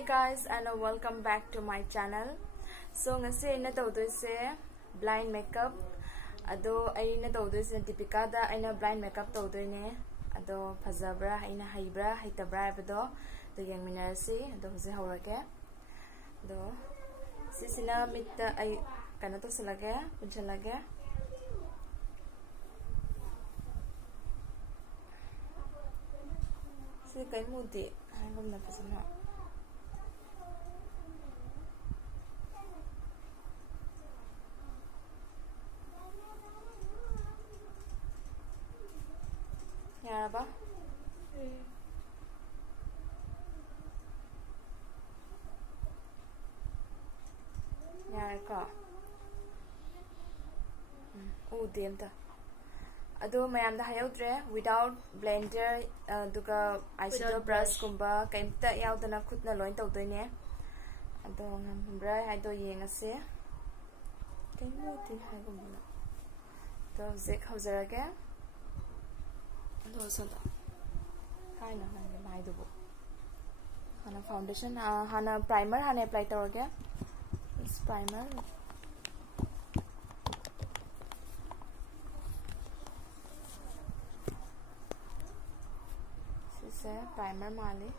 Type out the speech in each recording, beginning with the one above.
Hey guys, and welcome back to my channel. So ngasi aina tawdoise blind makeup. Ado aina tawdoise Deepika da aina blind makeup tawdoine. Ado phajabra aina haibra haitabra abado do yangminarasi ado hoje hawrage. Do sisina mitta ai kana to salage punjalage. Si kai mudi hangom na pasana. Yaraba. Yaraka. Oh, damn da. Ado mayam da hayodre without blender duga eyeshadow brush kumba kaimta yaudana khutna loin tawdoine. Ado ngambra haido yengase. Kaimuti haigumna. To zik hawzarage. Also, kind of Hana foundation, Hana primer, Hana apply to again. This primer. This is a primer Mali.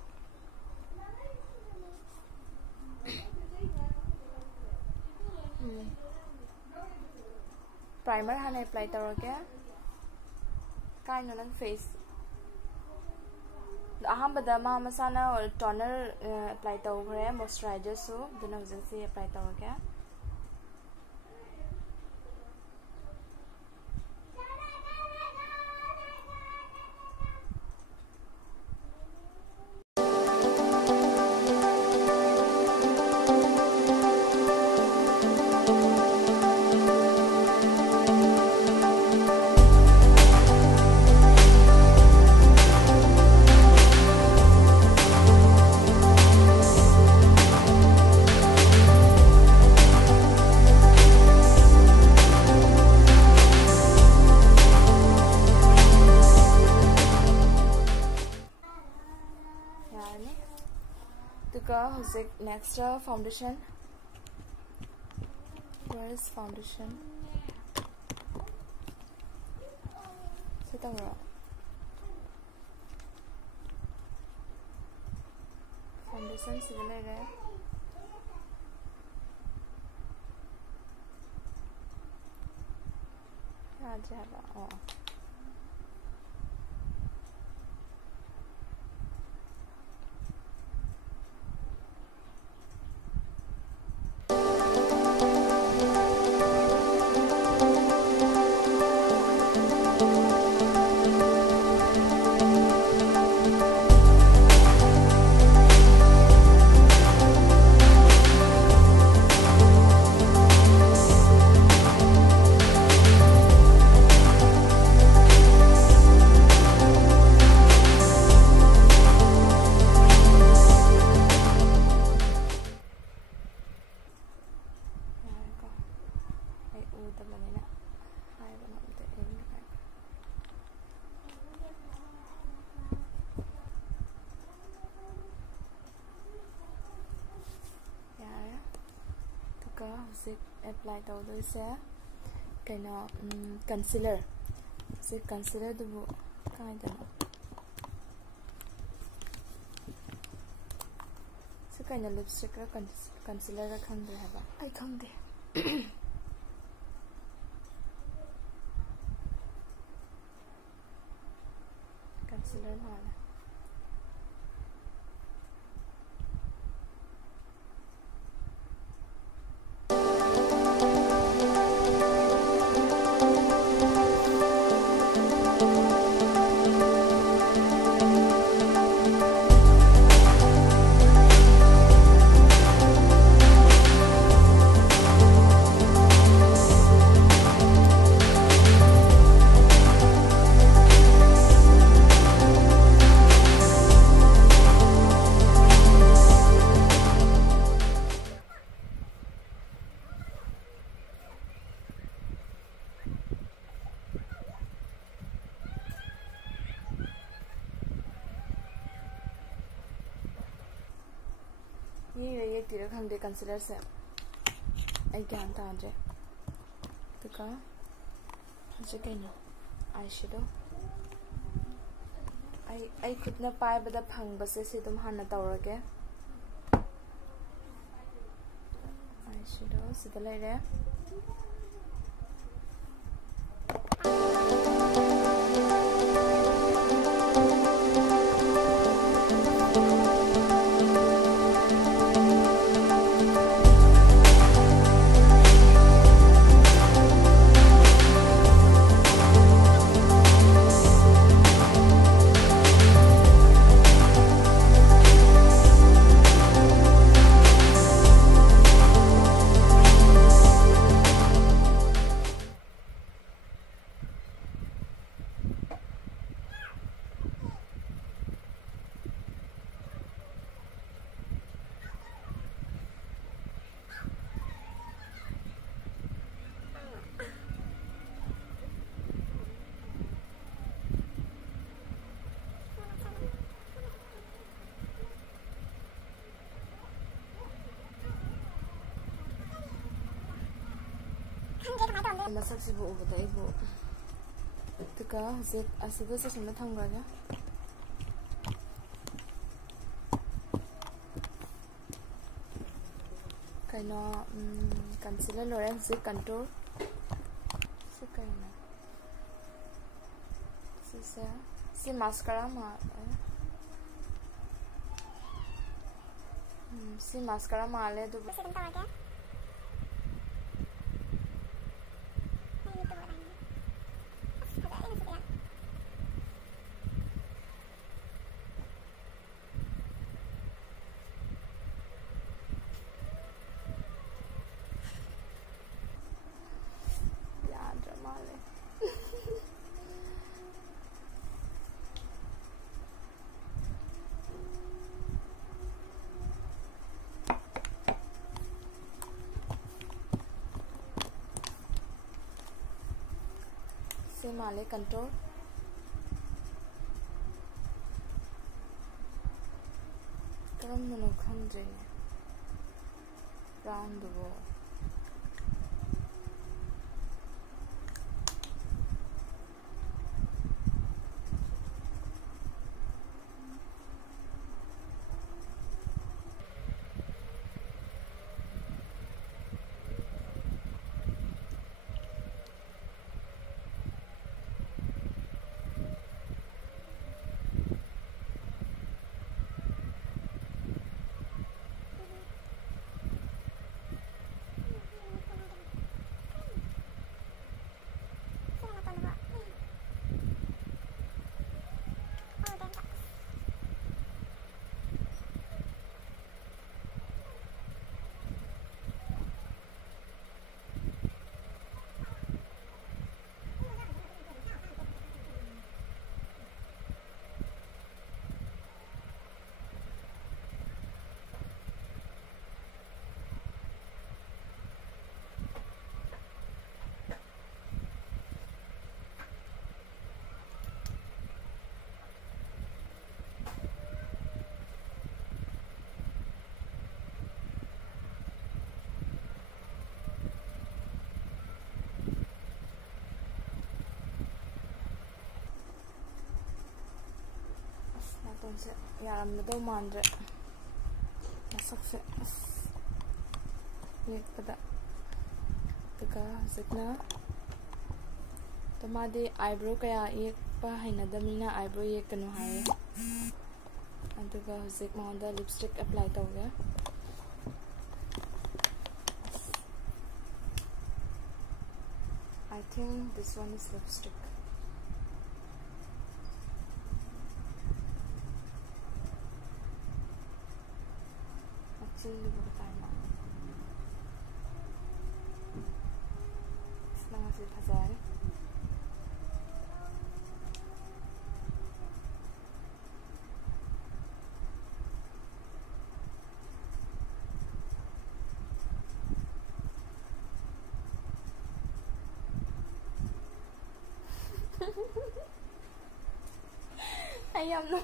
Primer Hana apply to again. Kind of face. Ahambada ma masana or toner apply to over moisturizer so then I was say apply to over. Next foundation. Where is foundation? Sit down. Foundation similar. Oh. Apply to this kind of concealer. So concealer the kind of so kind of lipstick concealer I can't concealer no. ꯃꯤꯅ ꯌꯦꯛꯇꯤꯔ ꯈꯪꯗꯦ ꯀꯟꯁꯤꯂꯔꯁꯦ ꯑꯩ ꯒ꯭ꯌꯥꯟ ꯇꯥꯗ꯭ꯔꯦ ꯑꯗꯨꯒ ꯍꯧꯖꯤꯛ ꯀꯩꯅꯣ I ꯁꯦꯗꯣ ꯑꯩ ꯈꯨꯠꯅ ꯄꯥꯏꯕꯗ ꯐꯪꯕꯁꯦ ꯁꯤ ꯑꯗꯨꯝ ꯍꯥꯟꯅ ꯇꯧꯔꯒꯦ ꯑꯥꯏ ꯁꯦꯗꯣ ꯁꯤꯗ ꯂꯩꯔꯦ ꯃꯁꯛꯁꯤꯕꯨ ꯎꯕꯗ ꯑꯩꯕꯨ ꯑꯗꯨꯒ ꯍꯧꯖꯤꯛ ꯑꯁꯤꯗ ꯆꯠꯁꯤꯟꯕ ꯊꯝꯈ꯭ꯔꯒꯦ ꯀꯩꯅꯣ ꯀꯟꯁꯤꯂꯔ ꯂꯣꯏꯔꯦ ꯍꯧꯖꯤꯛ ꯀꯟꯇꯨꯔ ꯁꯤ ꯀꯩꯅꯣ ꯁꯤꯁꯦ ꯁꯤ ꯃꯥꯁꯀꯥꯔꯥ ꯃꯥꯜꯂꯦ ꯁꯤ ꯃꯥꯁꯀꯥꯔꯥ ꯃꯥꯜꯂꯦ ꯑꯗꯨꯕꯨ ꯌꯥꯗ꯭ꯔ ꯃꯥꯜꯂꯦ ꯁꯤ ꯃꯥꯜꯂꯦ ꯀꯟꯇꯨꯔ ꯀꯔꯝꯕꯅꯣ ꯈꯪꯗ꯭ꯔꯦꯅꯦ ꯔꯥꯎꯟꯗꯨꯕꯨ ꯅꯥꯇꯣꯟꯁꯦ ꯌꯥꯔꯝꯒꯗꯧ ꯃꯥꯟꯗ꯭ꯔꯦ ꯃꯁꯛꯁꯦ ꯑꯁ ꯌꯦꯛꯄꯗ ꯑꯗꯨꯒ ꯍꯧꯖꯤꯛꯅ ꯃꯥꯗꯤ ꯑꯥꯏꯕ꯭ꯔꯣ ꯀꯌꯥ ꯌꯦꯛꯄ ꯍꯩꯅꯗꯕꯅꯤꯅ ꯑꯥꯏꯕ꯭ꯔꯣ ꯌꯦꯛꯀꯅꯨ ꯍꯥꯏꯌꯦ ꯑꯗꯨꯒ ꯍꯧꯖꯤꯛ ꯃꯉꯣꯟꯗ ꯂꯤꯞꯁꯇꯤꯛ ꯑꯦꯄ꯭ꯂꯥꯏ ꯇꯧꯒꯦ I think this one is lipstick. Actually, look at that. It's not as if I I am not.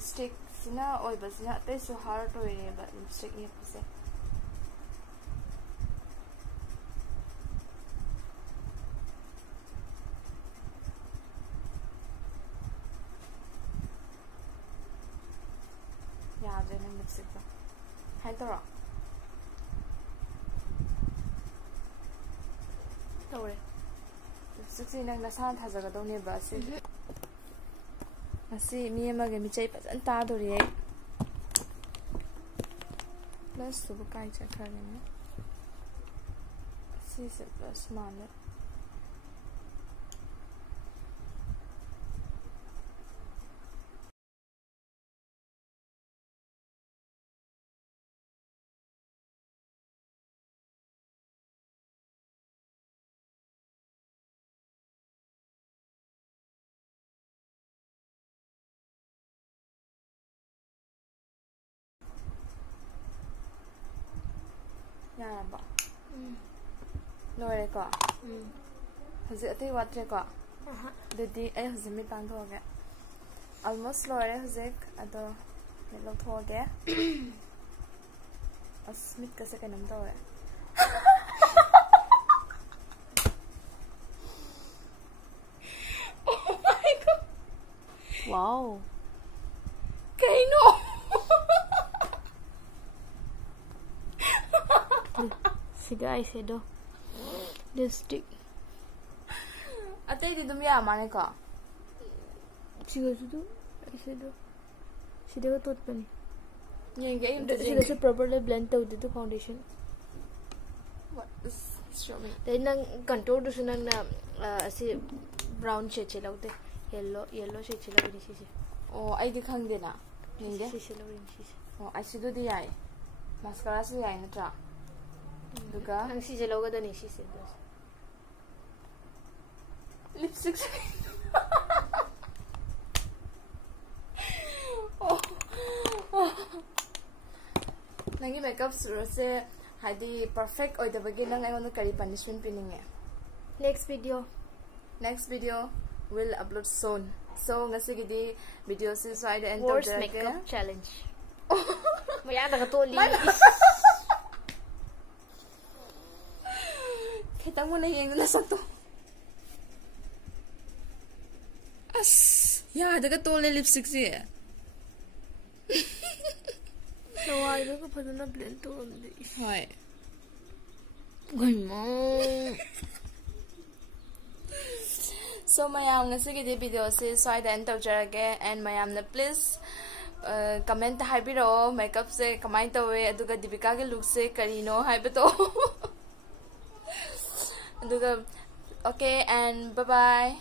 stick sina oiba sina te so hard toire ba lipstick ye pase ya de na lipstick ba hai to ro tore lipstick si nang nasan thajaga done ba si asi mi amage mi chai pajan ta dori plus to kai cha khane ne si se plus mane ya ba lore ko hazi ate watre ko dadi ai hazi mi tang thoge almost lore hazi ado me lo thoge asmit ka se kanam tore oh my god wow kaino Sida eyeshadow lipstick atay di dum ya mane ka siga sudu eyeshadow sida ko tot pani yenge im de sida se properly blend to the foundation what is show me then nang contour du sunang na asi brown shade che laude yellow shade che laude si oh ai di khang de na yenge si laude si oh ai sidu di yai mascara su yai na tra duga nang si che lauga da ni si lipstick oh nangi makeup sura se hadi perfect oi da bagi nang ayon kari punishment pininge next video will upload soon so ngasi gidi video se side end worst to makeup challenge maya da to li kita mo na yeng na sakto as ya daga tole lipstick si so I do ko na blend to only hoy goy mo so mayam ngasi gidi video se side end to jarage and mayam na please comment haibiro makeup se kamai tawe aduga Divya ge look se karino haibato aduga okay and bye bye